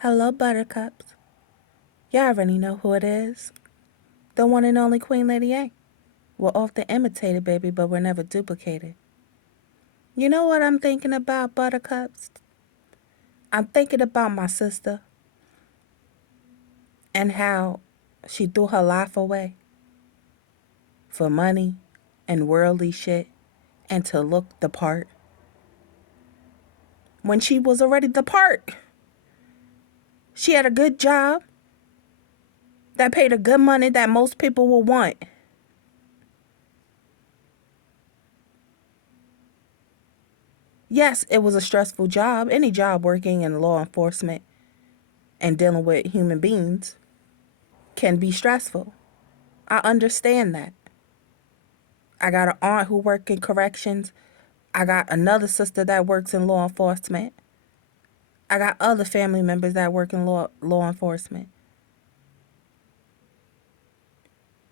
Hello, Buttercups. Y'all already know who it is. The one and only Queen Lady A. We're often imitated, baby, but we're never duplicated. You know what I'm thinking about, Buttercups? I'm thinking about my sister and how she threw her life away for money and worldly shit and to look the part when she was already the part. She had a good job that paid her good money that most people will want. Yes, it was a stressful job. Any job working in law enforcement and dealing with human beings can be stressful. I understand that. I got an aunt who works in corrections. I got another sister that works in law enforcement. I got other family members that work in law enforcement.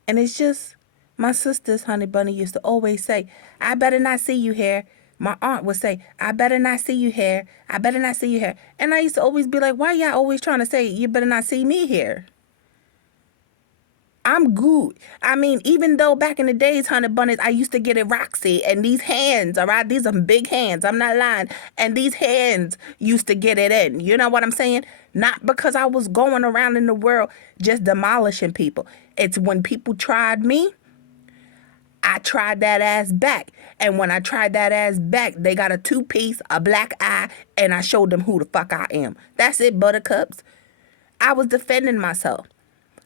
And it's just my sister's honey bunny used to always say, I better not see you here. My aunt would say, I better not see you here. I better not see you here. And I used to always be like, why y'all always trying to say you better not see me here? I'm good. I mean, even though back in the days, honey bunnies, I used to get it Roxy, and these hands, all right, these are big hands. I'm not lying. And these hands used to get it in. You know what I'm saying? Not because I was going around in the world just demolishing people. It's when people tried me, I tried that ass back. And when I tried that ass back, they got a two-piece, a black eye, and I showed them who the fuck I am. That's it, Buttercups. I was defending myself.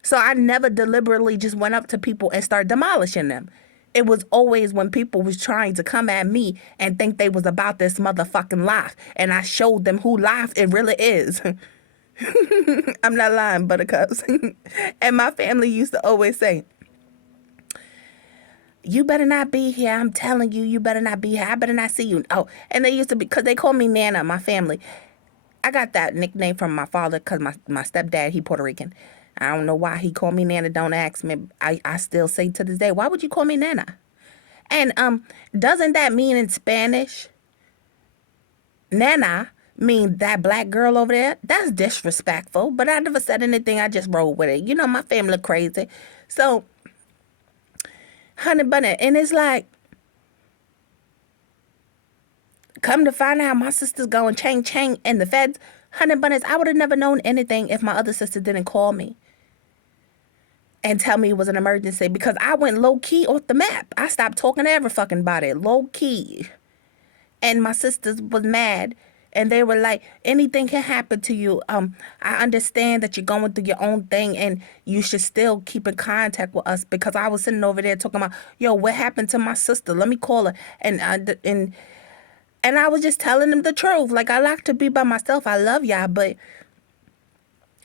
So I never deliberately just went up to people and started demolishing them. It was always when people was trying to come at me and think they was about this motherfucking life. And I showed them who life it really is. I'm not lying, Buttercups. And my family used to always say, you better not be here. I'm telling you, you better not be here. I better not see you. Oh, and they used to be, because they call me Nana, my family. I got that nickname from my father because my stepdad, he Puerto Rican. I don't know why he called me Nana. Don't ask me. I still say to this day, why would you call me Nana? And doesn't that mean in Spanish, Nana mean that black girl over there? That's disrespectful. But I never said anything. I just rolled with it. You know, my family crazy. So, honey bunny, and it's like, come to find out my sister's going chang chang in the feds. Honey bunnies, I would have never known anything if my other sister didn't call me and tell me it was an emergency because I went low key off the map. I stopped talking to every fucking body, low key. And my sisters was mad and they were like, anything can happen to you. I understand that you're going through your own thing and you should still keep in contact with us because I was sitting over there talking about, yo, what happened to my sister? Let me call her. And I was just telling them the truth. Like, I like to be by myself. I love y'all, but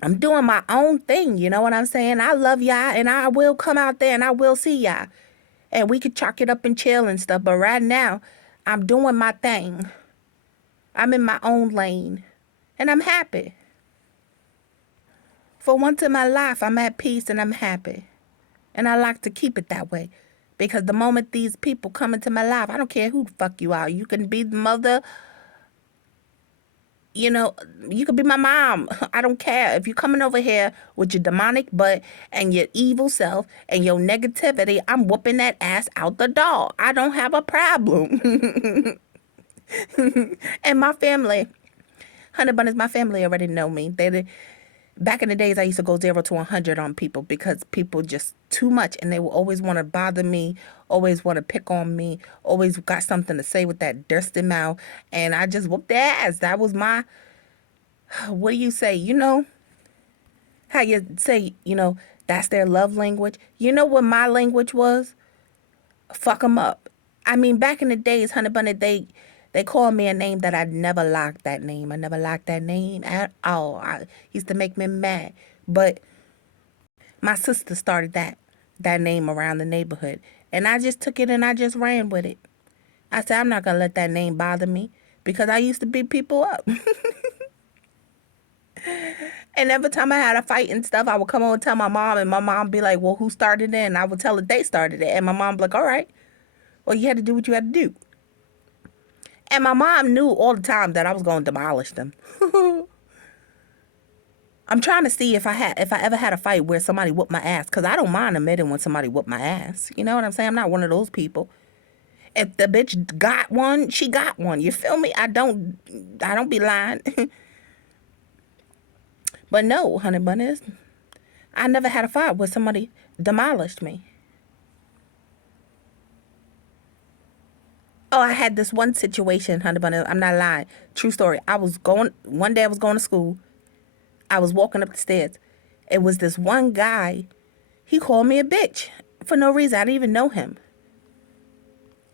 I'm doing my own thing. You know what I'm saying? I love y'all, and I will come out there and I will see y'all. And we could chalk it up and chill and stuff. But right now, I'm doing my thing. I'm in my own lane. And I'm happy. For once in my life, I'm at peace and I'm happy. And I like to keep it that way. Because the moment these people come into my life, I don't care who the fuck you are. You can be the mother, you know, you could be my mom. I don't care. If you're coming over here with your demonic butt and your evil self and your negativity, I'm whooping that ass out the door. I don't have a problem. And my family, Honey Bunnies, my family already know me. Back in the days, I used to go 0 to 100 on people because people just too much and they will always want to bother me, always want to pick on me, always got something to say with that thirsty mouth. And I just whooped their ass. That was my, what do you say? You know, how you say, that's their love language. You know what my language was? Fuck them up. I mean, back in the days, Honey Bunny, they called me a name that I never liked that name. I never liked that name at all. I used to make me mad. But my sister started that name around the neighborhood. And I just took it and I just ran with it. I said, I'm not gonna let that name bother me because I used to beat people up. And every time I had a fight and stuff, I would come home and tell my mom, and my mom be like, well, who started it? And I would tell her they started it. And my mom be like, all right, well, you had to do what you had to do. And my mom knew all the time that I was going to demolish them. I'm trying to see if I ever had a fight where somebody whooped my ass, because I don't mind admitting when somebody whooped my ass. You know what I'm saying? I'm not one of those people. If the bitch got one, she got one. You feel me? I don't be lying. But no, honey bunnies, I never had a fight where somebody demolished me. Oh, I had this one situation, honey bunny. I'm not lying. True story. One day I was going to school. I was walking up the stairs. It was this one guy. He called me a bitch for no reason. I didn't even know him.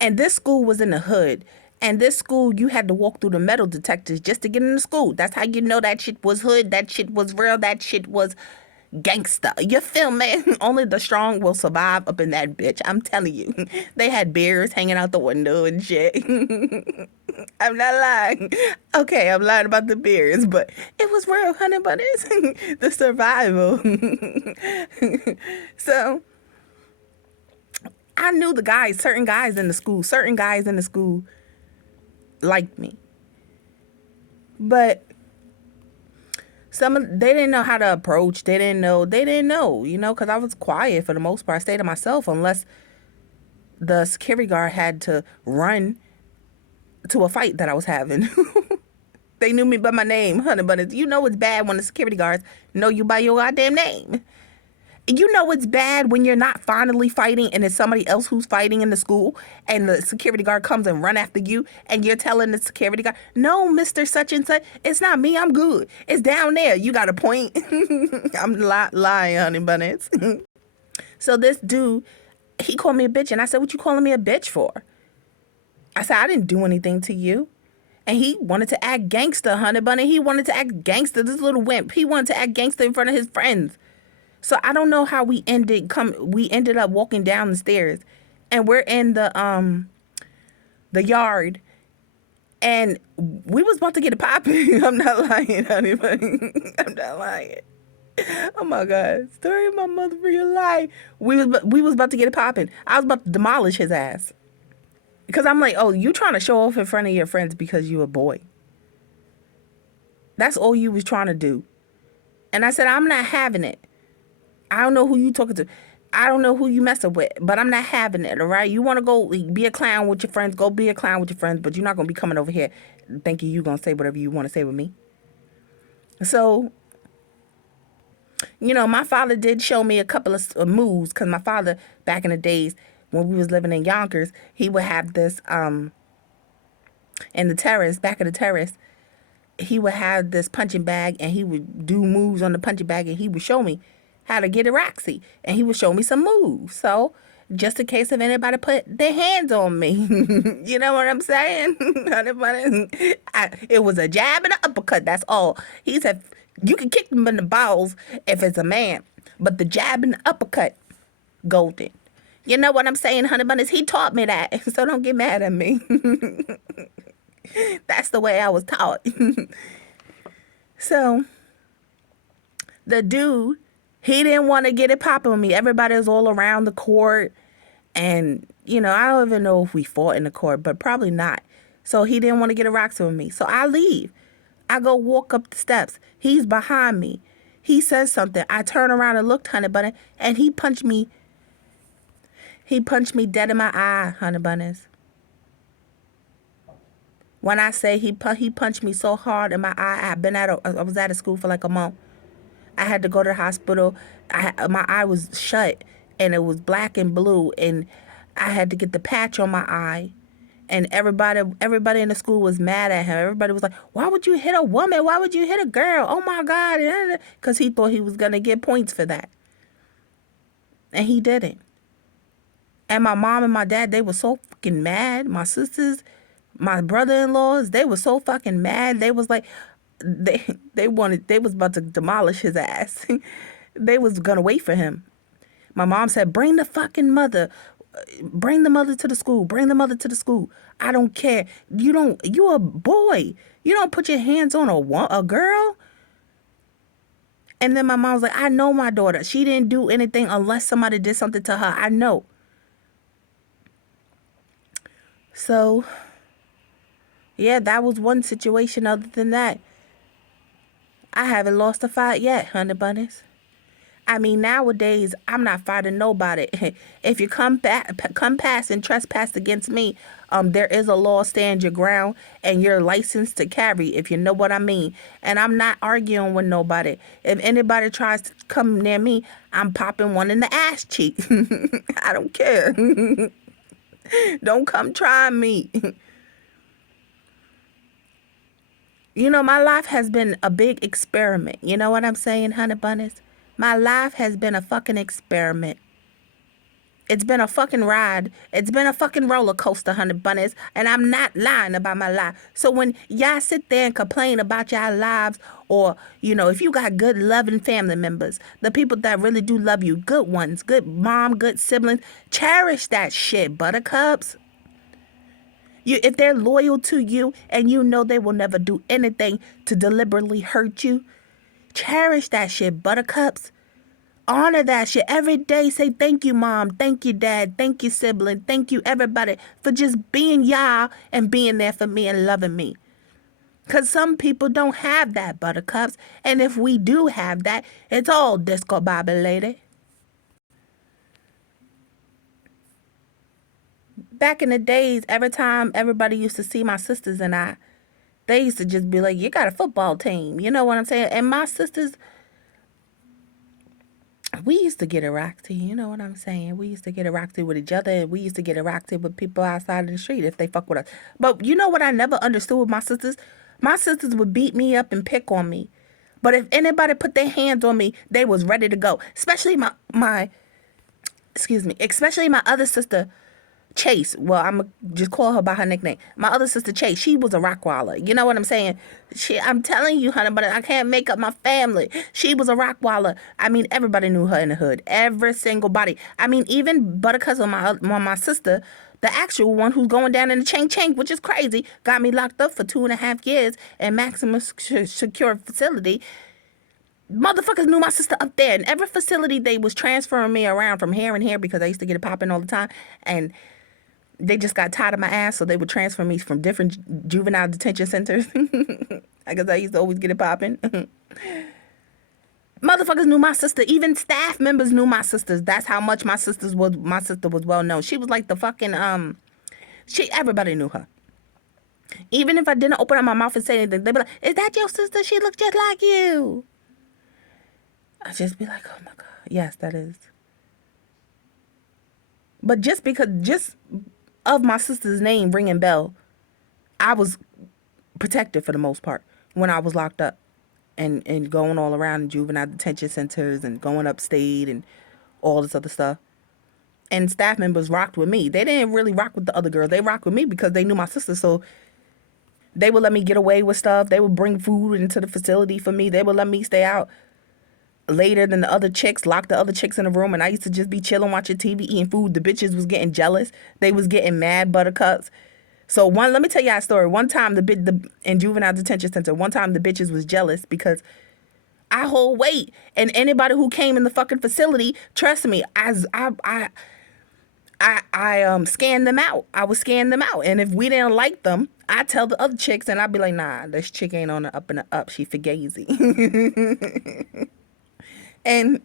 And this school was in the hood. And this school, you had to walk through the metal detectors just to get into school. That's how you know that shit was hood. That shit was real. That shit was gangster. You feel me? Only the strong will survive up in that bitch. I'm telling you. They had bears hanging out the window and shit. I'm not lying. Okay, I'm lying about the bears, but it was real, honey bunnies. The survival. So I knew certain guys in the school liked me. But they didn't know how to approach. They didn't know, because I was quiet for the most part. I stayed to myself unless the security guard had to run to a fight that I was having. They knew me by my name, honey bunnies. You know it's bad when the security guards know you by your goddamn name. You know it's bad when you're not finally fighting and it's somebody else who's fighting in the school and the security guard comes and run after you and you're telling the security guard, no, Mr. Such and Such, it's not me, I'm good. It's down there. You got a point. I'm lying, honey bunnies. So this dude, he called me a bitch and I said, what you calling me a bitch for? I said, I didn't do anything to you. And he wanted to act gangster, honey bunny. He wanted to act gangster, this little wimp. He wanted to act gangster in front of his friends. So I don't know how we ended up walking down the stairs and we're in the yard and we was about to get it popping. I'm not lying, honey. I'm not lying. Oh my God. Story of my mother real life. We was about to get it popping. I was about to demolish his ass. Because I'm like, oh, you trying to show off in front of your friends because you a boy. That's all you was trying to do. And I said, I'm not having it. I don't know who you talking to. I don't know who you messing with, but I'm not having it, all right? You want to go be a clown with your friends, go be a clown with your friends, but you're not going to be coming over here thinking you're going to say whatever you want to say with me. So, my father did show me a couple of moves because my father, back in the days when we was living in Yonkers, he would have this, in the terrace, back of the terrace, he would have this punching bag and he would do moves on the punching bag and he would show me how to get a Roxy. And he would show me some moves. So, just in case if anybody put their hands on me. You know what I'm saying? It was a jab and an uppercut. That's all. He said, you can kick them in the balls if it's a man. But the jab and the uppercut, golden. You know what I'm saying, honey bunnies? He taught me that. So don't get mad at me. That's the way I was taught. So, the dude, he didn't want to get it popping with me. Everybody was all around the court. And, I don't even know if we fought in the court, but probably not. So he didn't want to get a Roxy with me. So I leave. I go walk up the steps. He's behind me. He says something. I turn around and looked, honey bunny, and he punched me. He punched me dead in my eye, honey bunnies. When I say he punched me so hard in my eye, I was out of school for like a month. I had to go to the hospital. My eye was shut and it was black and blue and I had to get the patch on my eye. And everybody in the school was mad at him. Everybody was like, why would you hit a woman? Why would you hit a girl? Oh my God. Because he thought he was going to get points for that. And he didn't. And my mom and my dad, they were so fucking mad. My sisters, my brother-in-laws, they were so fucking mad. They was like, they was about to demolish his ass. They was gonna wait for him. My mom said, bring the fucking mother. Bring the mother to the school. Bring the mother to the school. I don't care. You a boy. You don't put your hands on a girl. And then my mom was like, I know my daughter. She didn't do anything unless somebody did something to her. I know. So, yeah, that was one situation. Other than that, I haven't lost a fight yet, honey bunnies. I mean, nowadays, I'm not fighting nobody. If you come past and trespass against me, there is a law, stand your ground, and you're licensed to carry, if you know what I mean. And I'm not arguing with nobody. If anybody tries to come near me, I'm popping one in the ass cheek. I don't care. Don't come try me. You know, my life has been a big experiment. You know what I'm saying, honey bunnies? My life has been a fucking experiment. It's been a fucking ride. It's been a fucking roller coaster, honey bunnies. And I'm not lying about my life. So when y'all sit there and complain about y'all lives, or, you know, if you got good, loving family members, the people that really do love you, good ones, good mom, good siblings, cherish that shit, buttercups. If they're loyal to you and you know they will never do anything to deliberately hurt you, cherish that shit, buttercups. Honor that shit every day. Say thank you, mom. Thank you, dad. Thank you, sibling. Thank you, everybody, for just being y'all and being there for me and loving me. Because some people don't have that, buttercups. And if we do have that, it's all disco Bobby lady. Back in the days, every time everybody used to see my sisters and I, they used to just be like, you got a football team. You know what I'm saying? And my sisters, we used to get erected, you know what I'm saying? We used to get erected with each other, and we used to get erected with people outside of the street if they fuck with us. But you know what I never understood with my sisters? My sisters would beat me up and pick on me. But if anybody put their hands on me, they was ready to go. Especially my especially my other sister, Chase. Well, I'm going to just call her by her nickname. My other sister, Chase, she was a Rockwaller. You know what I'm saying? I'm telling you, honey, but I can't make up my family. She was a Rockwaller. I mean, everybody knew her in the hood. Every single body. I mean, even Buttercups on my sister, the actual one who's going down in the chain, which is crazy, got me locked up for 2.5 years in maximum secure facility. Motherfuckers knew my sister up there. In every facility, they was transferring me around from here and here because I used to get it popping all the time. And they just got tired of my ass, so they would transfer me from different juvenile detention centers. I guess I used to always get it popping. Motherfuckers knew my sister. Even staff members knew my sisters. That's how much my sister was well known. She was like the fucking everybody knew her. Even if I didn't open up my mouth and say anything, they'd be like, "Is that your sister? She looks just like you." I'd just be like, "Oh my god, yes, that is." But just of my sister's name ringing bell, I was protected for the most part when I was locked up and going all around juvenile detention centers and going upstate and all this other stuff. And staff members rocked with me. They didn't really rock with the other girls. They rocked with me because they knew my sister. So they would let me get away with stuff. They would bring food into the facility for me. They would let me stay out later than the other chicks, lock the other chicks in the room, and I used to just be chilling, watching TV, eating food. The bitches was getting jealous. They was getting mad, buttercups. So let me tell y'all a story. One time in juvenile detention center, one time the bitches was jealous because I hold weight, and anybody who came in the fucking facility, trust me, I scanned them out. I would scan them out, and if we didn't like them, I tell the other chicks, and I'd be like, nah, this chick ain't on the up and the up. She fugazi. And,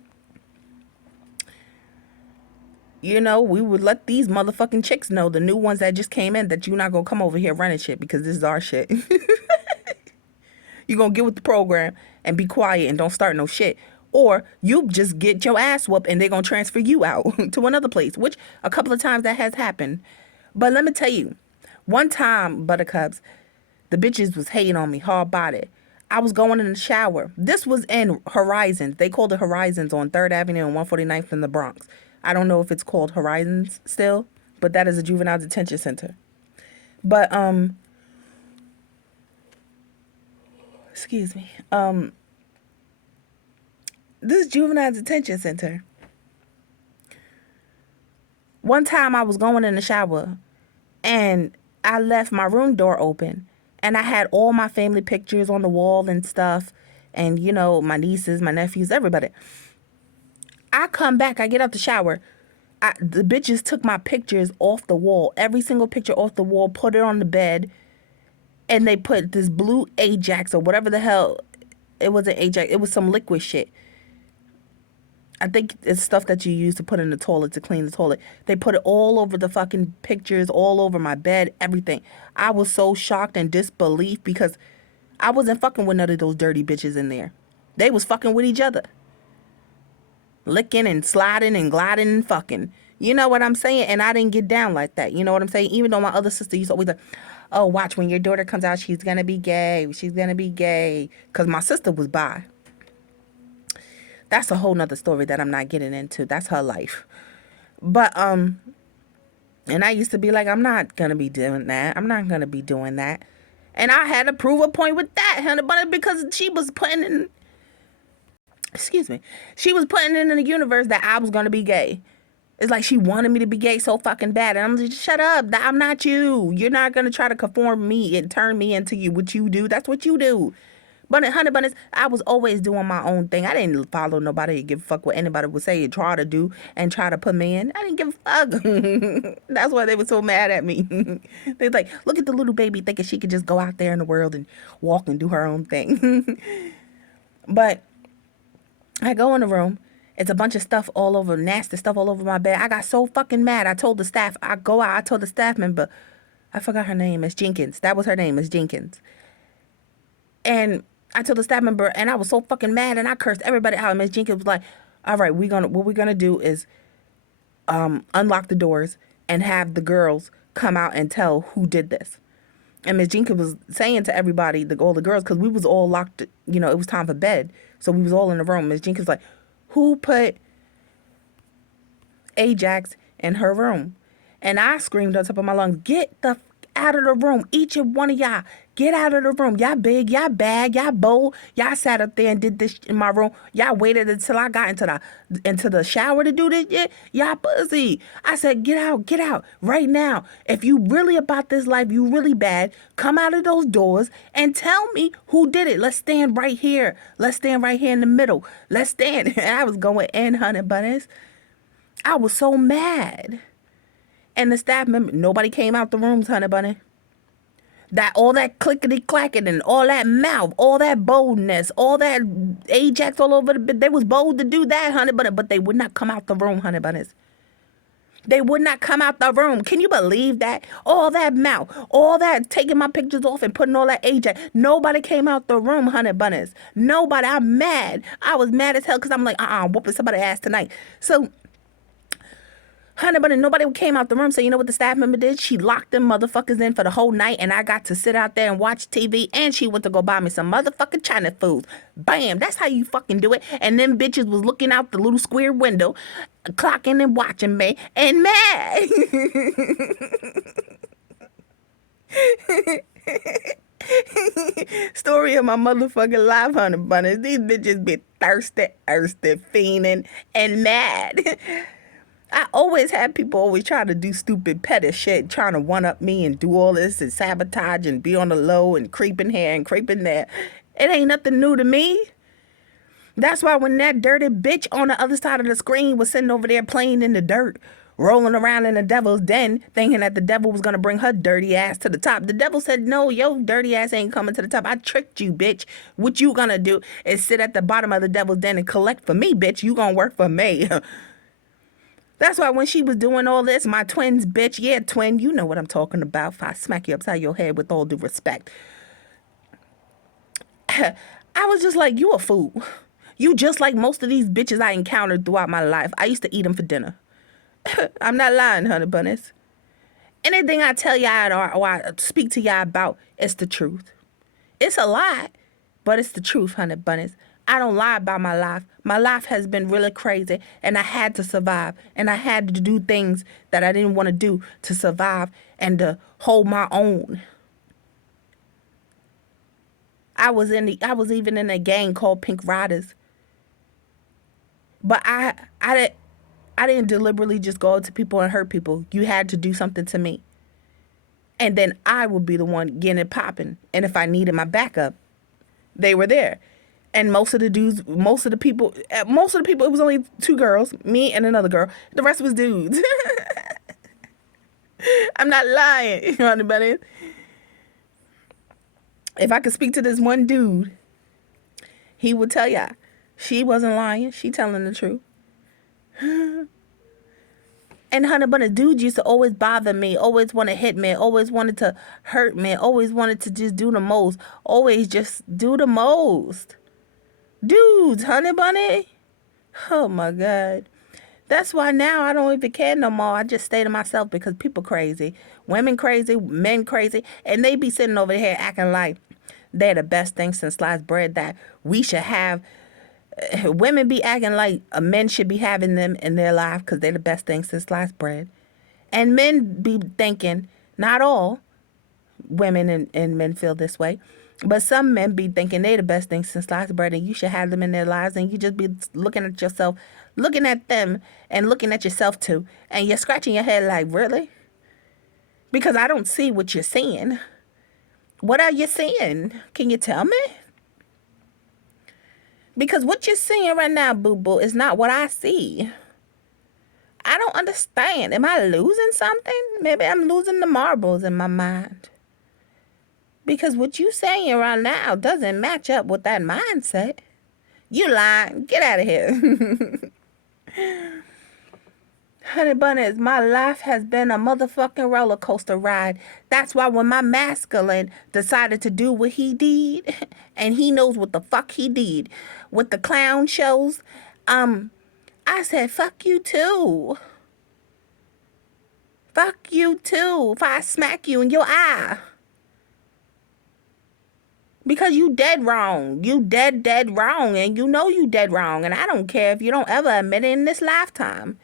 you know, we would let these motherfucking chicks know, the new ones that just came in, that you're not going to come over here running shit because this is our shit. You're going to get with the program and be quiet and don't start no shit. Or you just get your ass whooped and they're going to transfer you out to another place, which a couple of times that has happened. But let me tell you, one time, Buttercups, the bitches was hating on me hard-bodied. I was going in the shower. This was in Horizons. They called it Horizons on 3rd Avenue and 149th in the Bronx. I don't know if it's called Horizons still, but that is a juvenile detention center. But, excuse me. This juvenile detention center. One time I was going in the shower and I left my room door open. And I had all my family pictures on the wall and stuff. And, you know, my nieces, my nephews, everybody. I come back. I get out the shower. The bitches took my pictures off the wall. Every single picture off the wall. Put it on the bed. And they put this blue Ajax or whatever the hell It wasn't Ajax. It was some liquid shit. I think it's stuff that you use to put in the toilet to clean the toilet. They put it all over the fucking pictures, all over my bed, everything. I was so shocked and disbelief because I wasn't fucking with none of those dirty bitches in there. They was fucking with each other. Licking and sliding and gliding and fucking. You know what I'm saying? And I didn't get down like that. You know what I'm saying? Even though my other sister used to always like, oh, watch, when your daughter comes out, she's going to be gay. She's going to be gay. Because my sister was bi. That's a whole nother story that I'm not getting into. That's her life. But, and I used to be like, I'm not going to be doing that. I'm not going to be doing that. And I had to prove a point with that, honey, but because she was putting in, excuse me, she was putting in the universe that I was going to be gay. It's like she wanted me to be gay so fucking bad. And I'm just, shut up. I'm not you. You're not going to try to conform me and turn me into you. What you do, that's what you do. But honey bunnets, I was always doing my own thing. I didn't follow nobody and give a fuck what anybody would say and try to do and try to put me in. I didn't give a fuck. That's why they were so mad at me. They're like, look at the little baby thinking she could just go out there in the world and walk and do her own thing. But I go in the room. It's a bunch of stuff all over, nasty stuff all over my bed. I got so fucking mad. I told the staff, I told the staff member, I forgot her name, Miss Jenkins. That was her name, Miss Jenkins. And I told the staff member, and I was so fucking mad, and I cursed everybody out. And Miss Jenkins was like, all right, what we're gonna do is unlock the doors and have the girls come out and tell who did this. And Miss Jenkins was saying to everybody, all the girls, because we was all locked, it was time for bed. So we was all in the room. Miss Jenkins was like, who put Ajax in her room? And I screamed on top of my lungs, get the out of the room. Each and one of y'all, get out of the room. Y'all big, y'all bad, y'all bold. Y'all sat up there and did this in my room. Y'all waited until I got into the shower to do this shit. Y'all pussy. I said, get out right now. If you really about this life, you really bad, come out of those doors and tell me who did it. Let's stand right here. Let's stand right here in the middle. Let's stand. And I was going in, honey bunnies. I was so mad. And the staff member, nobody came out the rooms, honey bunny. All that clickety clacking and all that mouth, all that boldness, all that Ajax all over the bed. They was bold to do that, honey bunny, but they would not come out the room, honey bunnies. They would not come out the room. Can you believe that? All that mouth, all that taking my pictures off and putting all that Ajax. Nobody came out the room, honey bunnies. Nobody. I'm mad. I was mad as hell because I'm like, whooping somebody's ass tonight. So, honey, but nobody came out the room. So you know what the staff member did? She locked them motherfuckers in for the whole night, and I got to sit out there and watch TV, and she went to go buy me some motherfucking China food. Bam! That's how you fucking do it. And them bitches was looking out the little square window, clocking and watching me, and mad. Story of my motherfucking life, honey bunnies. These bitches be thirsty, fiending, and mad. I always had people always try to do stupid petty shit, trying to one-up me and do all this and sabotage and be on the low and creeping here and creeping there. It ain't nothing new to me. That's why when that dirty bitch on the other side of the screen was sitting over there playing in the dirt, rolling around in the devil's den, thinking that the devil was going to bring her dirty ass to the top. The devil said, no, your dirty ass ain't coming to the top. I tricked you, bitch. What you going to do is sit at the bottom of the devil's den and collect for me, bitch. You going to work for me. That's why when she was doing all this, my twins, bitch, yeah, twin, you know what I'm talking about. If I smack you upside your head with all due respect. I was just like, you a fool. You just like most of these bitches I encountered throughout my life. I used to eat them for dinner. I'm not lying, honey bunnies. Anything I tell y'all or I speak to y'all about, it's the truth. It's a lie, but it's the truth, honey bunnies. I don't lie about my life. My life has been really crazy, and I had to survive, and I had to do things that I didn't want to do to survive and to hold my own. I was even in a gang called Pink Riders, but I didn't deliberately just go up to people and hurt people. You had to do something to me, and then I would be the one getting it popping. And if I needed my backup, they were there. And most of the people, it was only 2 girls, me and another girl. The rest was dudes. I'm not lying, you know what? If I could speak to this one dude, He would tell ya she wasn't lying. She telling the truth. And honey bunny dudes used to always bother me, always want to hit me, always wanted to hurt me, always wanted to just do the most, always just do the most. Dudes, honey bunny. Oh my God. That's why now I don't even care no more. I just stay to myself because people crazy. Women crazy, men crazy. And they be sitting over here acting like they're the best thing since sliced bread that we should have. Women be acting like men should be having them in their life because they're the best thing since sliced bread. And men be thinking, not all women and men feel this way, but some men be thinking they the best thing since sliced bread and you should have them in their lives, and you just be looking at yourself, looking at them and looking at yourself too. And you're scratching your head like, really? Because I don't see what you're seeing. What are you seeing? Can you tell me? Because what you're seeing right now, boo-boo, is not what I see. I don't understand. Am I losing something? Maybe I'm losing the marbles in my mind. Because what you saying right now doesn't match up with that mindset. You lying. Get out of here. Honey bunnies, my life has been a motherfucking roller coaster ride. That's why when my masculine decided to do what he did, and he knows what the fuck he did with the clown shows, I said, fuck you too. Fuck you too if I smack you in your eye. Because you dead wrong. You dead wrong. And you know you dead wrong. And I don't care if you don't ever admit it in this lifetime.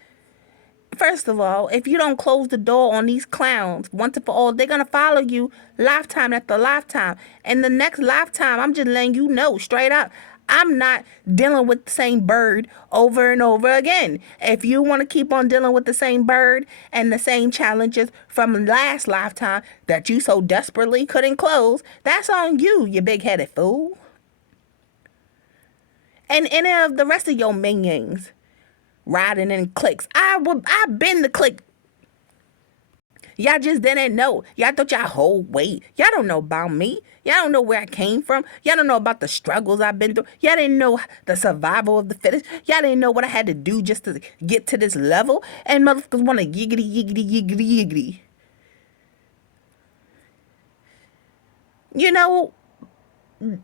First of all, if you don't close the door on these clowns once and for all, they're going to follow you lifetime after lifetime. And the next lifetime, I'm just letting you know straight up, I'm not dealing with the same bird over and over again. If you want to keep on dealing with the same bird and the same challenges from last lifetime that you so desperately couldn't close, that's on you, you big-headed fool. And any of the rest of your minions riding in cliques. I've been the clique. Y'all just didn't know. Y'all thought y'all hold weight. Y'all don't know about me. Y'all don't know where I came from. Y'all don't know about the struggles I've been through. Y'all didn't know the survival of the fittest. Y'all didn't know what I had to do just to get to this level. And motherfuckers want to yiggity, yiggity, yiggity, yiggity. You know,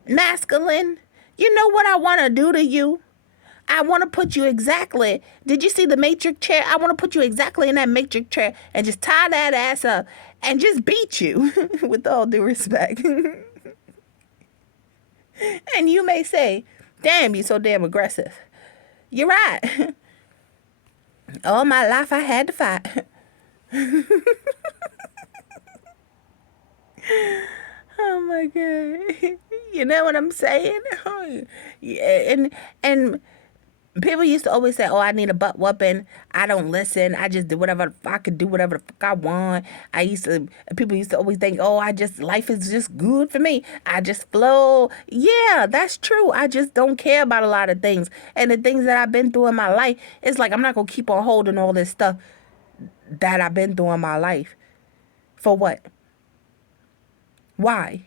masculine, you know what I want to do to you? I want to put you exactly. Did you see the matrix chair? I want to put you exactly in that matrix chair and just tie that ass up and just beat you with all due respect. And you may say, damn, you so damn aggressive. You're right. All my life I had to fight. Oh my God. You know what I'm saying? Yeah, and people used to always say, oh, I need a butt whooping. I don't listen. I just do whatever I could do whatever the fuck I want. People used to always think, oh, life is just good for me. I just flow. Yeah, that's true. I just don't care about a lot of things. And the things that I've been through in my life, it's like I'm not going to keep on holding all this stuff that I've been through in my life. For what? Why?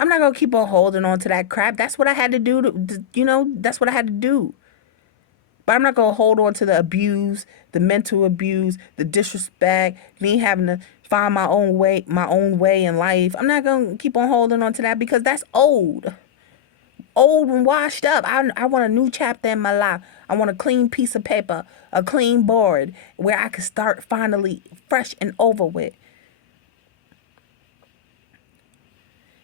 I'm not going to keep on holding on to that crap. That's what I had to do. That's what I had to do. But I'm not going to hold on to the abuse, the mental abuse, the disrespect, me having to find my own way in life. I'm not going to keep on holding on to that because that's old. Old and washed up. I want a new chapter in my life. I want a clean piece of paper, a clean board where I can start finally fresh and over with.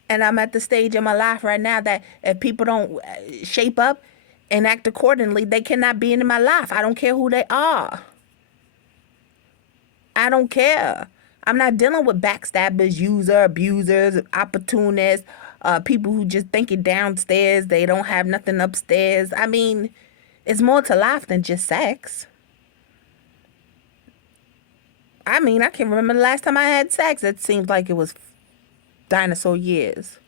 And I'm at the stage in my life right now that if people don't shape up and act accordingly, they cannot be in my life. I don't care who they are. I don't care. I'm not dealing with backstabbers, abusers, opportunists, people who just think it downstairs. They don't have nothing upstairs. I mean, it's more to life than just sex. I mean, I can't remember the last time I had sex. It seems like it was dinosaur years.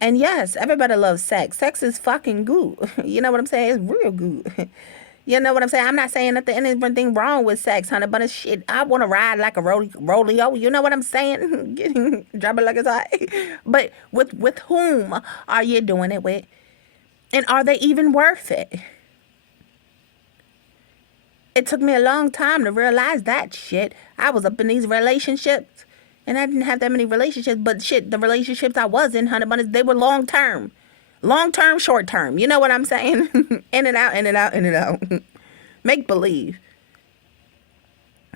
And yes, everybody loves sex. Sex is fucking good. You know what I'm saying? It's real good. You know what I'm saying? I'm not saying that there's anything wrong with sex, honey, but it's shit. I want to ride like a rodeo. You know what I'm saying? Drop it like it's hot. But with whom are you doing it with? And are they even worth it? It took me a long time to realize that shit. I was up in these relationships and I didn't have that many relationships, but shit, the relationships I was in, honey bunnies, they were long term. Long term, short term. You know what I'm saying? In and out, in and out, in and out. Make believe.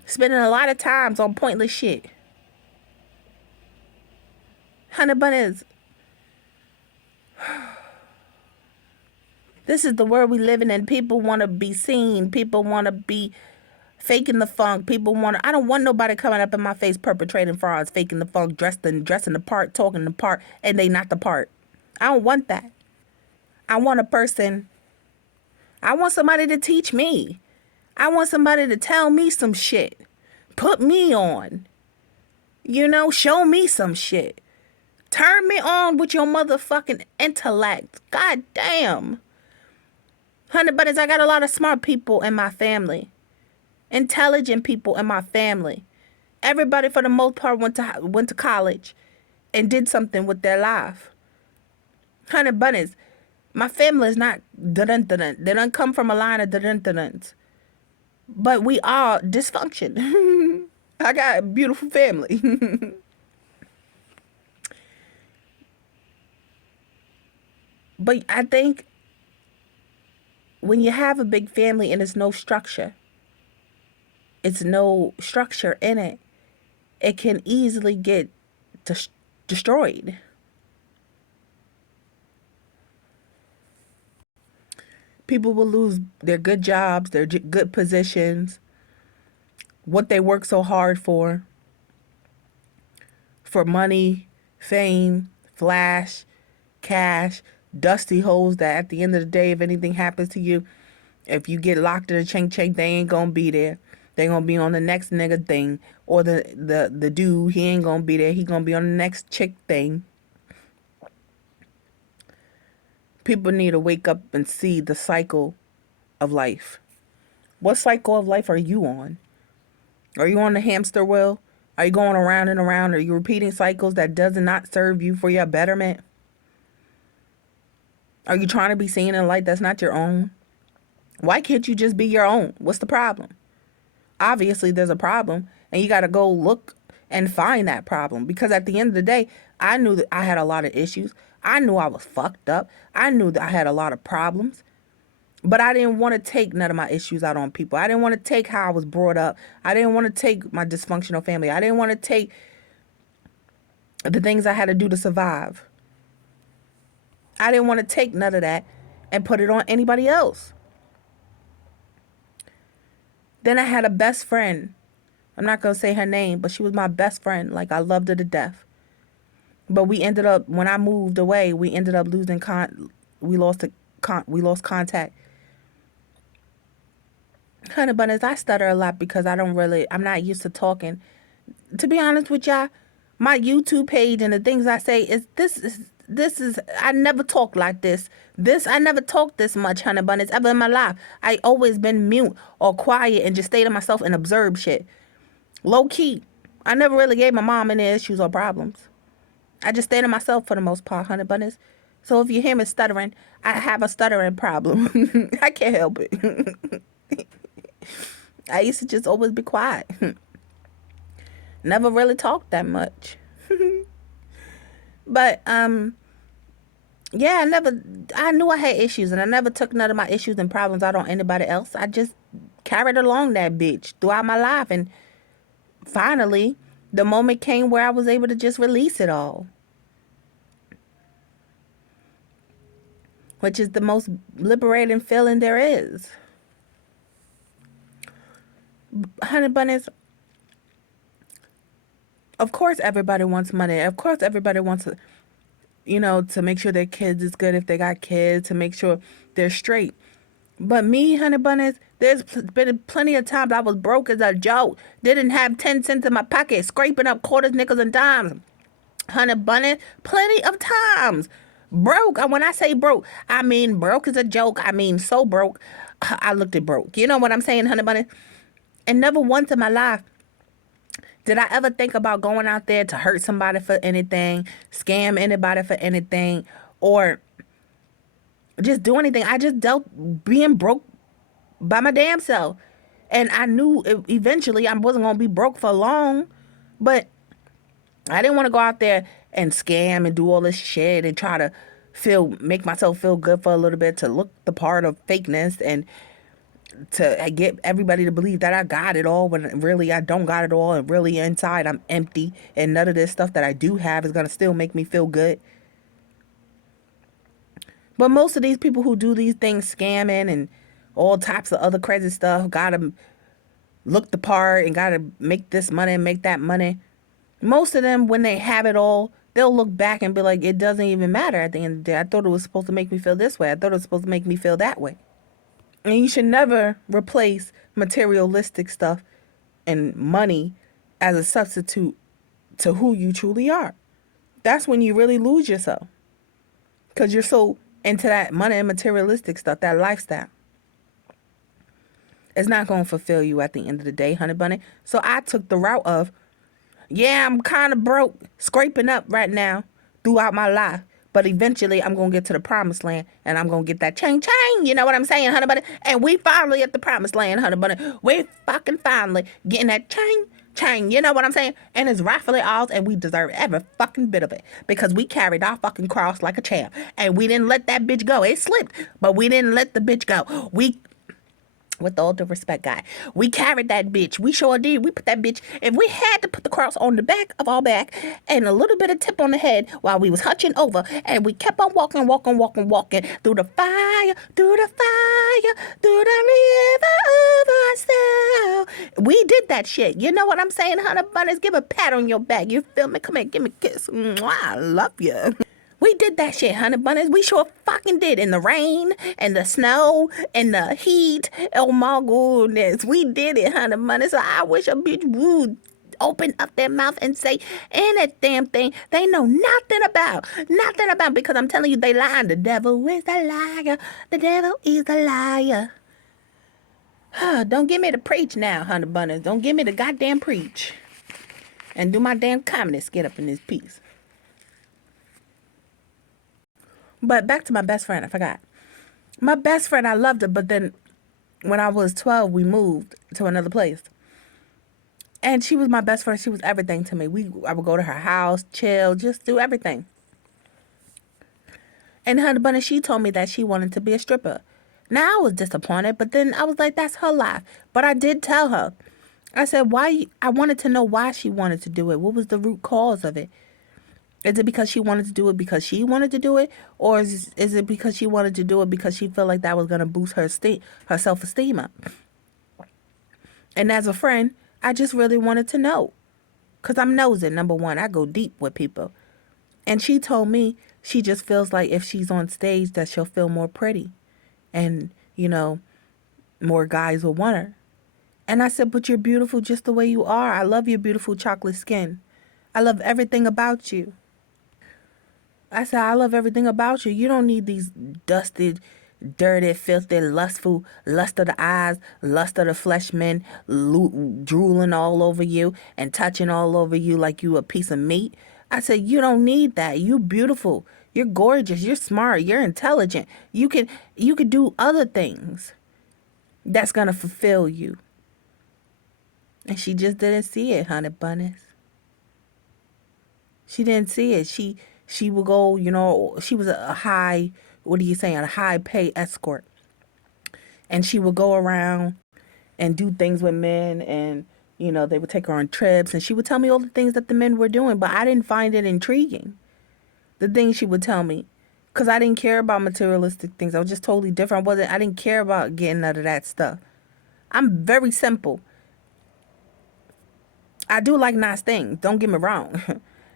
Spending a lot of times on pointless shit. Honey bunnies, this is the world we live in. People want to be seen. People want to be faking the funk. People want to. I don't want nobody coming up in my face perpetrating frauds, faking the funk, dressing the part, talking the part, and they not the part. I don't want that. I want a person. I want somebody to teach me. I want somebody to tell me some shit. Put me on. You know, show me some shit. Turn me on with your motherfucking intellect. God damn. Honey bunnies, I got a lot of smart people in my family. Intelligent people in my family. Everybody for the most part went to college and did something with their life. Honey bunnies, my family is not dun-dun-dun-dun. They don't come from a line of dun-dun-dun-duns. But we are dysfunction. I got a beautiful family. But I think when you have a big family and it's no structure in it, it can easily get destroyed. People will lose their good jobs, their good positions, what they work so hard for money, fame, flash, cash, dusty holes that at the end of the day, if anything happens to you, if you get locked in a chink, they ain't gonna be there. They gonna be on the next nigga thing. Or the dude, he ain't gonna be there. He gonna be on the next chick thing. People need to wake up and see the cycle of life. What cycle of life are you on? Are you on the hamster wheel? Are you going around and around? Are you repeating cycles that does not serve you for your betterment? Are you trying to be seen in a light that's not your own? Why can't you just be your own? What's the problem? Obviously, there's a problem, and you got to go look and find that problem. Because at the end of the day, I knew that I had a lot of issues. I knew I was fucked up. I knew that I had a lot of problems. But I didn't want to take none of my issues out on people. I didn't want to take how I was brought up. I didn't want to take my dysfunctional family. I didn't want to take the things I had to do to survive. I didn't want to take none of that and put it on anybody else. Then I had a best friend. I'm not going to say her name, but she was my best friend. Like, I loved her to death. But we ended up, when I moved away, we ended up losing we lost contact. Honey bunnies, I stutter a lot because I'm not used to talking. To be honest with y'all, my YouTube page and the things I say I never talk like this. I never talked this much, honey bunnies, ever in my life. I always been mute or quiet and just stay to myself and observe shit. Low key. I never really gave my mom any issues or problems. I just stay to myself for the most part, honey bunnies. So if you hear me stuttering, I have a stuttering problem. I can't help it. I used to just always be quiet. Never really talked that much. But yeah, I knew I had issues, and I never took none of my issues and problems out on anybody else. I just carried along that bitch throughout my life, and finally the moment came where I was able to just release it all, which is the most liberating feeling there is. Honey bunnies, of course everybody wants money. Of course everybody wants to make sure their kids is good if they got kids, to make sure they're straight. But me, honey bunnies, there's been plenty of times I was broke as a joke. Didn't have 10 cents in my pocket, scraping up quarters, nickels, and dimes. Honey bunny, plenty of times. Broke. And when I say broke, I mean broke as a joke. I mean so broke, I looked at broke. You know what I'm saying, honey bunny? And never once in my life did I ever think about going out there to hurt somebody for anything, scam anybody for anything, or just do anything. I just dealt being broke by my damn self. And I knew eventually I wasn't going to be broke for long. But I didn't want to go out there and scam and do all this shit and try to make myself feel good for a little bit to look the part of fakeness and to get everybody to believe that I got it all when really I don't got it all, and really inside I'm empty, and none of this stuff that I do have is going to still make me feel good. But most of these people who do these things, scamming and all types of other crazy stuff, gotta look the part and gotta make this money and make that money. Most of them, when they have it all, they'll look back and be like, it doesn't even matter at the end of the day. I thought it was supposed to make me feel this way. I thought it was supposed to make me feel that way. And you should never replace materialistic stuff and money as a substitute to who you truly are. That's when you really lose yourself. Because you're so into that money and materialistic stuff, that lifestyle. It's not going to fulfill you at the end of the day, honey bunny. So I took the route of, yeah, I'm kind of broke, scraping up right now throughout my life. But eventually I'm going to get to the promised land and I'm going to get that chain. You know what I'm saying, honey bunny? And we finally at the promised land, honey bunny. We fucking finally getting that chain. You know what I'm saying? And it's rightfully ours, and we deserve every fucking bit of it because we carried our fucking cross like a champ. And we didn't let that bitch go. It slipped, but we didn't let the bitch go. With all due respect, guy, we carried that bitch. We sure did. We put that bitch, if we had to put the cross on the back of our back and a little bit of tip on the head while we was hutching over, and we kept on walking through the fire, through the river of ourselves. We did that shit. You know what I'm saying, honey bunnies? Give a pat on your back. You feel me? Come here, give me a kiss. Mwah, I love you. We did that shit, honey bunnies. We sure fucking did. In the rain, and the snow, and the heat. Oh my goodness. We did it, honey bunnies. So I wish a bitch would open up their mouth and say any damn thing they know nothing about. Nothing about. Because I'm telling you, they lying. The devil is a liar. The devil is a liar. Don't get me to preach now, honey bunnies. Don't get me to goddamn preach. And do my damn comedy skit up in this piece. But back to my best friend, I forgot. My best friend, I loved her, but then when I was 12, we moved to another place. And she was my best friend. She was everything to me. I would go to her house, chill, just do everything. And honey bunny, she told me that she wanted to be a stripper. Now I was disappointed, but then I was like, that's her life. But I did tell her. I said, why? I wanted to know why she wanted to do it. What was the root cause of it? Is it because she wanted to do it because she wanted to do it? Or is it because she wanted to do it because she felt like that was going to boost her self-esteem up? And as a friend, I just really wanted to know. Because I'm nosy, number one. I go deep with people. And she told me she just feels like if she's on stage that she'll feel more pretty. And, more guys will want her. And I said, but you're beautiful just the way you are. I love your beautiful chocolate skin. I love everything about you. I said, I love everything about you. You don't need these dusted, dirty, filthy, lustful, lust of the eyes, lust of the flesh men drooling all over you and touching all over you like you a piece of meat. I said, you don't need that. You beautiful. You're gorgeous. You're smart. You're intelligent. You could do other things that's going to fulfill you. And she just didn't see it, honey bunnies. She didn't see it. She would go, she was a high, a high pay escort. And she would go around and do things with men, and, they would take her on trips, and she would tell me all the things that the men were doing, but I didn't find it intriguing. The things she would tell me, because I didn't care about materialistic things. I was just totally different. I didn't care about getting out of that stuff. I'm very simple. I do like nice things. Don't get me wrong.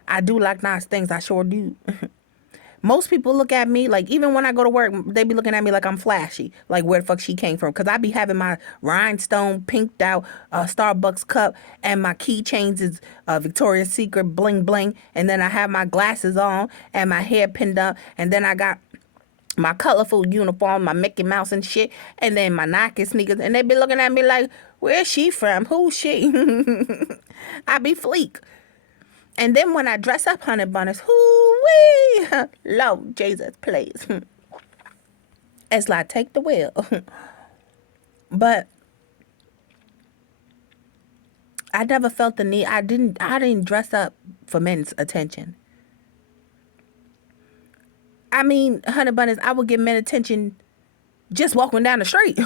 I do like nice things. I sure do. Most people look at me, like, even when I go to work, they be looking at me like I'm flashy. Like, where the fuck she came from. Because I be having my rhinestone, pinked out Starbucks cup. And my keychains is Victoria's Secret bling bling. And then I have my glasses on and my hair pinned up. And then I got my colorful uniform, my Mickey Mouse and shit. And then my Nike sneakers. And they be looking at me like, where's she from? Who's she? I be fleek. And then when I dress up, honey bunnies, hoo-wee, Lord Jesus, please. It's like, take the wheel. But I never felt the need. I didn't dress up for men's attention. I mean, honey bunnies, I would give men attention just walking down the street.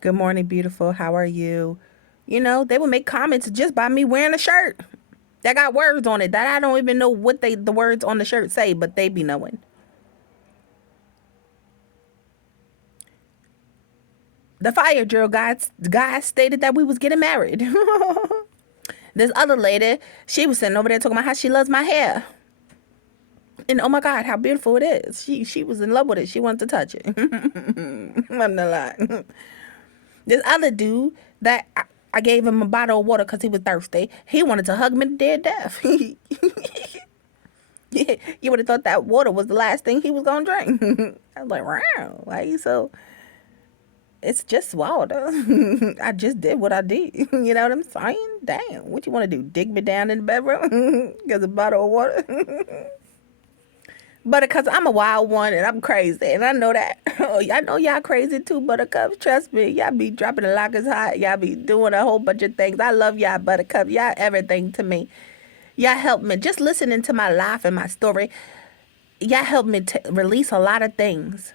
Good morning, beautiful. How are you? You know, they would make comments just by me wearing a shirt that got words on it that I don't even know what the words on the shirt say, but they be knowing. The fire drill guy stated that we was getting married. This other lady, she was sitting over there talking about how she loves my hair. And oh my God, how beautiful it is. She was in love with it. She wanted to touch it. I'm not lying. This other dude that I gave him a bottle of water because he was thirsty. He wanted to hug me to dead death. You would have thought that water was the last thing he was going to drink. I was like, wow, why are you so... It's just water. I just did what I did. You know what I'm saying? Damn, what you want to do? Dig me down in the bedroom? Because a bottle of water? But because I'm a wild one and I'm crazy, and I know that. Oh, I know y'all crazy too, Buttercups. Trust me, y'all be dropping the lockers hot. Y'all be doing a whole bunch of things. I love y'all, Buttercups. Y'all everything to me. Y'all help me. Just listening to my life and my story, y'all help me release a lot of things.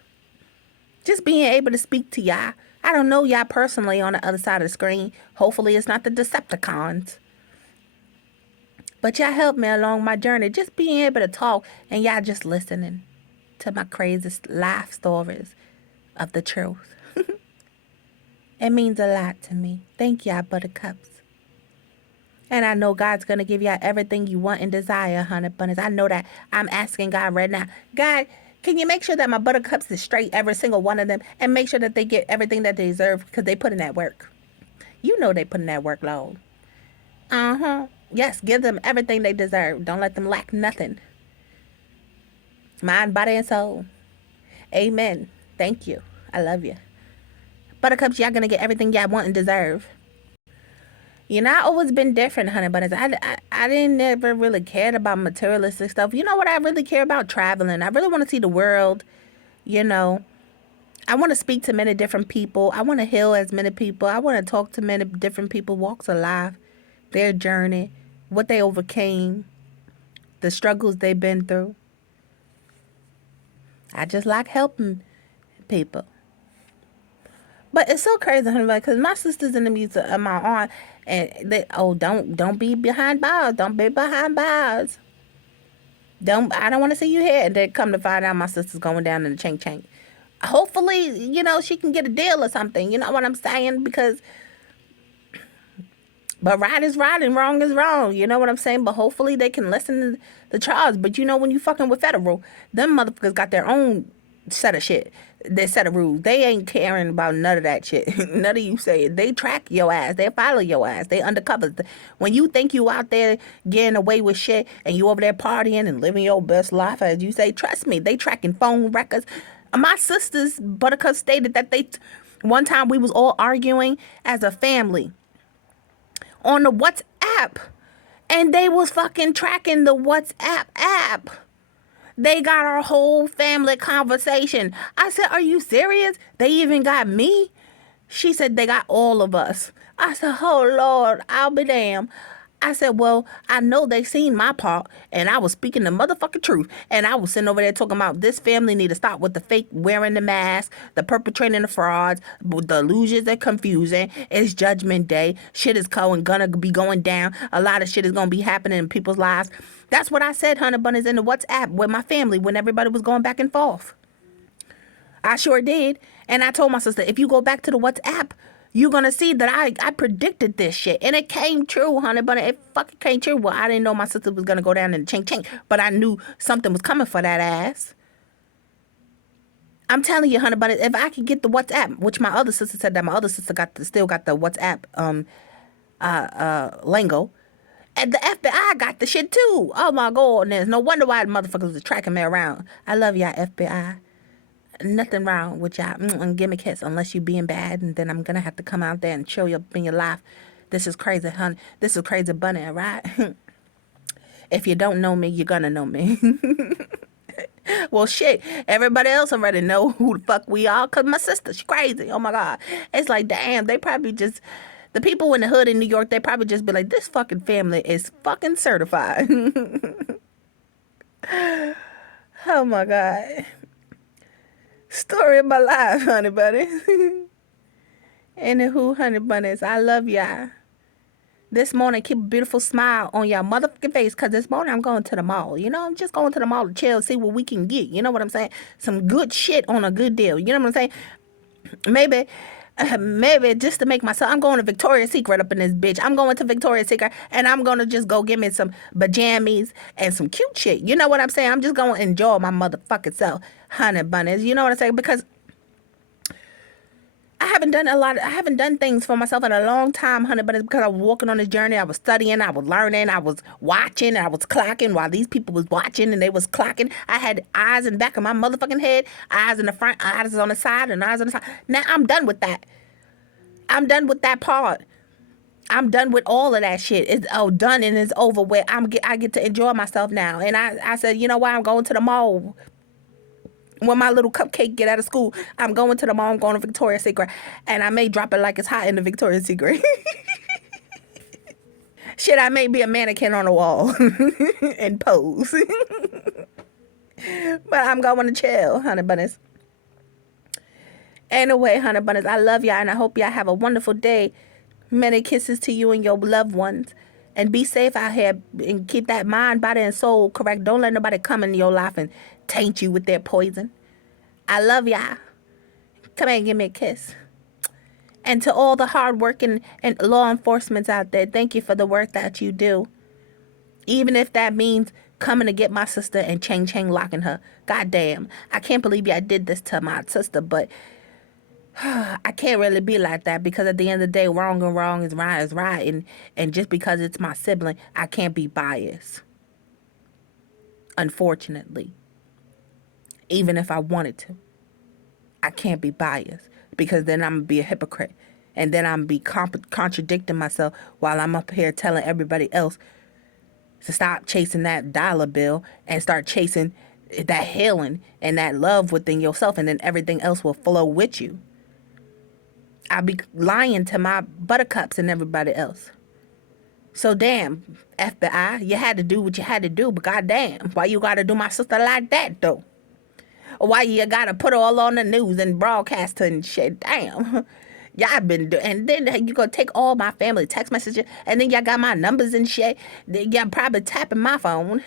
Just being able to speak to y'all. I don't know y'all personally on the other side of the screen. Hopefully it's not the Decepticons. But y'all helped me along my journey. Just being able to talk and y'all just listening to my craziest life stories of the truth. It means a lot to me. Thank y'all, Buttercups. And I know God's going to give y'all everything you want and desire, honey bunnies. I know that. I'm asking God right now. God, can you make sure that my Buttercups is straight, every single one of them, and make sure that they get everything that they deserve because they put in that work. You know they put in that workload. Uh-huh. Yes, give them everything they deserve. Don't let them lack nothing. Mind, body, and soul. Amen. Thank you. I love you. Buttercups, y'all gonna get everything y'all want and deserve. You know, I always been different, honey bunnies. I didn't never really cared about materialistic stuff. You know what I really care about? Traveling. I really want to see the world. You know, I want to speak to many different people. I want to heal as many people. I want to talk to many different people, walks of life, their journey, what they overcame, the struggles they've been through. I just like helping people. But it's so crazy, honey, because my sister's in the music of my aunt, and they, oh, don't be behind bars. Don't be behind bars. I don't want to see you here. And then come to find out my sister's going down in the chink chink. Hopefully, you know, she can get a deal or something. You know what I'm saying? Because, but right is right and wrong is wrong. You know what I'm saying? But hopefully they can listen to the charge. But you know, when you fucking with federal, them motherfuckers got their own set of shit. Their set of rules. They ain't caring about none of that shit. None of you say it. They track your ass. They follow your ass. They undercover. When you think you out there getting away with shit and you over there partying and living your best life, as you say, trust me, they tracking phone records. My sisters, Buttercup, stated that one time we was all arguing as a family on the WhatsApp, and they was fucking tracking the WhatsApp app. They got our whole family conversation. I said, are you serious? They even got me? She said, they got all of us. I said, oh, Lord, I'll be damned. I said, well, I know they seen my part, and I was speaking the motherfucking truth. And I was sitting over there talking about this family need to stop with the fake wearing the mask, the perpetrating the frauds, the illusions and confusion. It's Judgment Day. Shit is gonna be going down. A lot of shit is gonna be happening in people's lives. That's what I said, honey bunnies, in the WhatsApp with my family when everybody was going back and forth. I sure did. And I told my sister, if you go back to the WhatsApp, you're going to see that I predicted this shit. And it came true, honey, but it fucking came true. Well, I didn't know my sister was going to go down in the chink chink, but I knew something was coming for that ass. I'm telling you, honey, but if I could get the WhatsApp, which my other sister said that my other sister still got the WhatsApp lingo, and the FBI got the shit too. Oh my goodness. No wonder why the motherfuckers was tracking me around. I love y'all, FBI. Nothing wrong with y'all. Give me a kiss unless you being bad, and then I'm gonna have to come out there and show you up in your life. This is crazy, honey. This is crazy bunny, right? If you don't know me, you're gonna know me. Well, shit, everybody else already know who the fuck we are because my sister, she crazy. Oh my God. It's like, damn, they probably just, the people in the hood in New York, they probably just be like, this fucking family is fucking certified. Oh my God. Story of my life, honey bunnies. Anywho, honey bunnies, I love y'all. This morning, keep a beautiful smile on your motherfucking face because this morning I'm going to the mall. You know, I'm just going to the mall to chill, see what we can get. You know what I'm saying? Some good shit on a good deal. You know what I'm saying? Maybe, maybe just to make myself, I'm going to Victoria's Secret up in this bitch. I'm going to Victoria's Secret and I'm going to just go get me some pajamas and some cute shit. You know what I'm saying? I'm just going to enjoy my motherfucking self, honey bunnies. You know what I'm saying? Because I haven't done things for myself in a long time, honey, but it's because I was walking on this journey. I was studying, I was learning, I was watching, I was clocking while these people was watching and they was clocking. I had eyes in the back of my motherfucking head, eyes in the front, eyes on the side, and eyes on the side. Now I'm done with that. I'm done with that part. I'm done with all of that shit. It's done and it's over with. I get to enjoy myself now. And I said, you know what? I'm going to the mall when my little cupcake get out of school. I'm going to the mall. I'm going to Victoria's Secret, and I may drop it like it's hot in the Victoria's Secret. Shit, I may be a mannequin on the wall and pose. But I'm going to chill, honey bunnies. Anyway, honey bunnies, I love y'all, and I hope y'all have a wonderful day. Many kisses to you and your loved ones. And be safe out here and keep that mind, body, and soul correct. Don't let nobody come into your life and taint you with their poison. I love y'all. Come here and give me a kiss. And to all the hard working and law enforcement out there, thank you for the work that you do. Even if that means coming to get my sister and chang locking her. God damn. I can't believe y'all did this to my sister, but I can't really be like that because at the end of the day, wrong and wrong is right is right. And just because it's my sibling, I can't be biased. Unfortunately. Even if I wanted to. I can't be biased because then I'm going to be a hypocrite. And then I'm going to be contradicting myself while I'm up here telling everybody else to stop chasing that dollar bill and start chasing that healing and that love within yourself, and then everything else will flow with you. I'll be lying to my Buttercups and everybody else. So damn, FBI, you had to do what you had to do, but goddamn, why you gotta do my sister like that though? Or why you gotta put her all on the news and broadcast her and shit? Damn. Y'all been doing, and then you gonna take all my family text messages, and then y'all got my numbers and shit. Then y'all probably tapping my phone.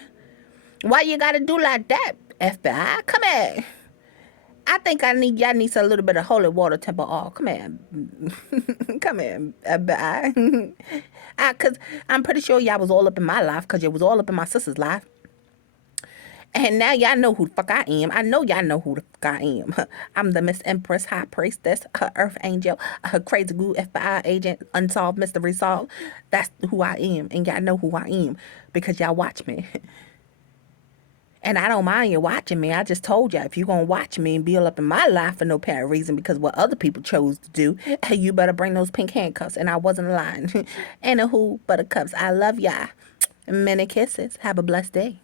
Why you gotta do like that, FBI? Come here. I think y'all need a little bit of holy water temple oil. Come here. Come here, FBI. Cause I'm pretty sure y'all was all up in my life, cause you was all up in my sister's life. And now y'all know who the fuck I am. I know y'all know who the fuck I am. I'm the Miss Empress, High Priestess, Earth Angel, Crazy Glue, FBI Agent, Unsolved Mystery Solved. That's who I am. And y'all know who I am because y'all watch me. And I don't mind you watching me. I just told you, if you're going to watch me and be all up in my life for no apparent reason because what other people chose to do, you better bring those pink handcuffs. And I wasn't lying. Anywho, Buttercups, I love y'all. Many kisses. Have a blessed day.